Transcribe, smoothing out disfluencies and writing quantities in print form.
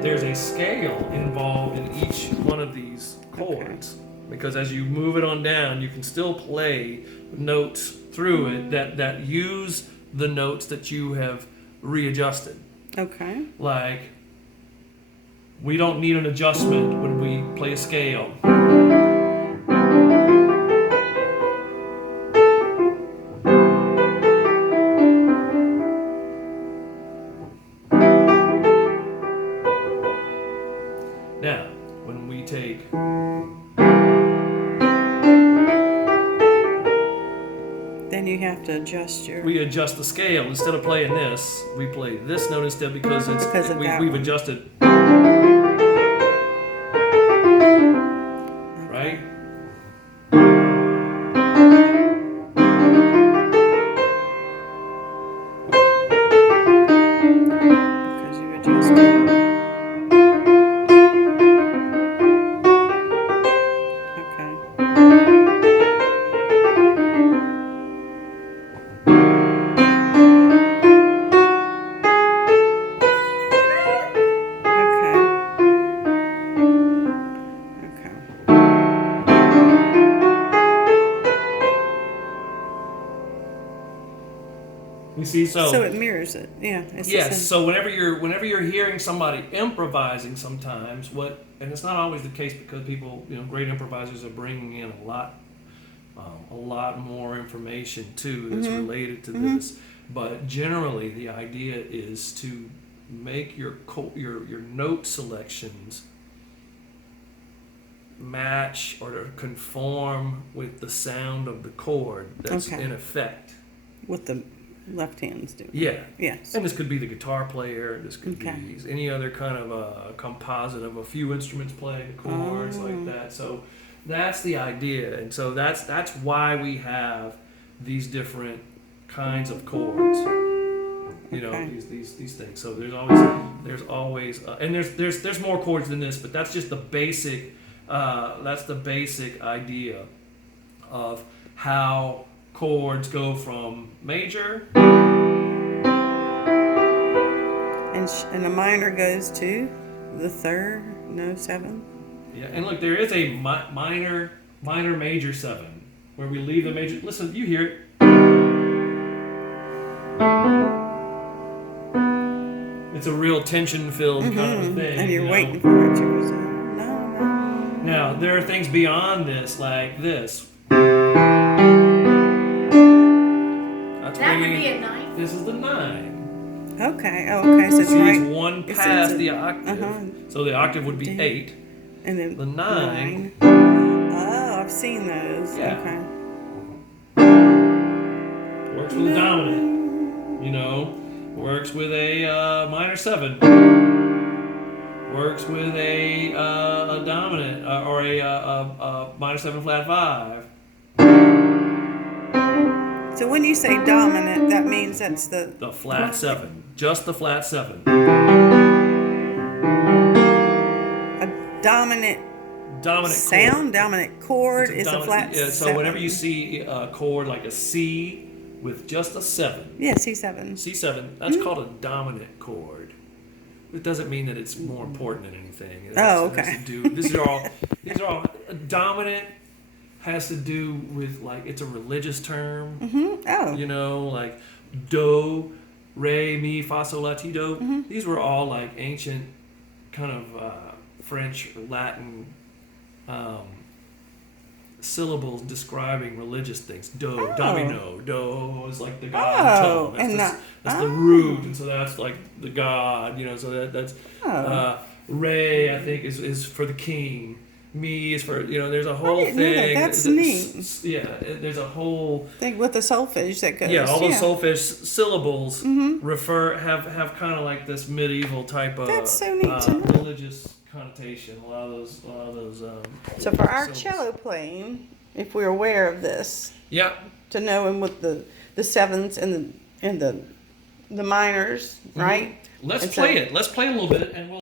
that there's a scale involved in each one of these chords. Because as you move it on down, you can still play notes through it that use the notes that you have readjusted. Okay. Like, we don't need an adjustment when we play a scale. Now, when we take Then you have to adjust your. we adjust the scale. Instead of playing this, we play this note instead because we've adjusted. Right? Because you adjusted. Okay. You see, So it mirrors it. Yeah. It's the yes. same. So whenever you're hearing somebody improvising, sometimes and it's not always the case because people, great improvisers are bringing in a lot more information too that's related to this. But generally, the idea is to make your note selections match or to conform with the sound of the chord that's in effect. What the left hands do. Yeah. Yes. And this could be the guitar player. This could be any other kind of a composite of a few instruments playing chords like that. So that's the idea, and so that's why we have these different kinds of chords. These things. So there's always and there's more chords than this, but that's just the basic. That's the basic idea of how chords go from major. And a minor goes to the third, no seventh. Yeah, and look, there is a minor, major seven where we leave the major. Listen, you hear it. It's a real tension-filled kind of a thing. And you're waiting for it to resume. No. Now, there are things beyond this, like this. That would be a 9. This is the 9. Okay. So it's See, right. it's one past the octave. So the octave would be 8. And then the 9. Oh, I've seen those. Yeah. Okay. Works with a dominant. Works with a minor 7. Works with a dominant or a minor 7 flat 5. So when you say dominant, that means that's the flat 7. Just the flat 7. A dominant sound, chord. dominant chord is a flat 7. So whenever you see a chord like a C with just a 7. Yeah, C7. C7, that's called a dominant chord. It doesn't mean that it's more important than anything. Okay. These are all dominant has to do with, like, it's a religious term. Oh. Like do, re, mi, fa, sol, la, ti, do. These were all like ancient kind of French or Latin syllables describing religious things. Do, domino. Do is like the god tone. That's the root, and so that's like the god. So that's re, I think, is for the king. Me is for, there's a whole thing. That's neat. Yeah, there's a whole thing with the solfege that goes. Yeah, all those solfege syllables have kind of like this medieval type of That's so neat to know. religious connotation. A lot of those. So for our syllables. cello playing, if we're aware of this, Yeah. to know and with the sevenths and the minors, right? Let's And play so- it. Let's play a little bit, and we'll.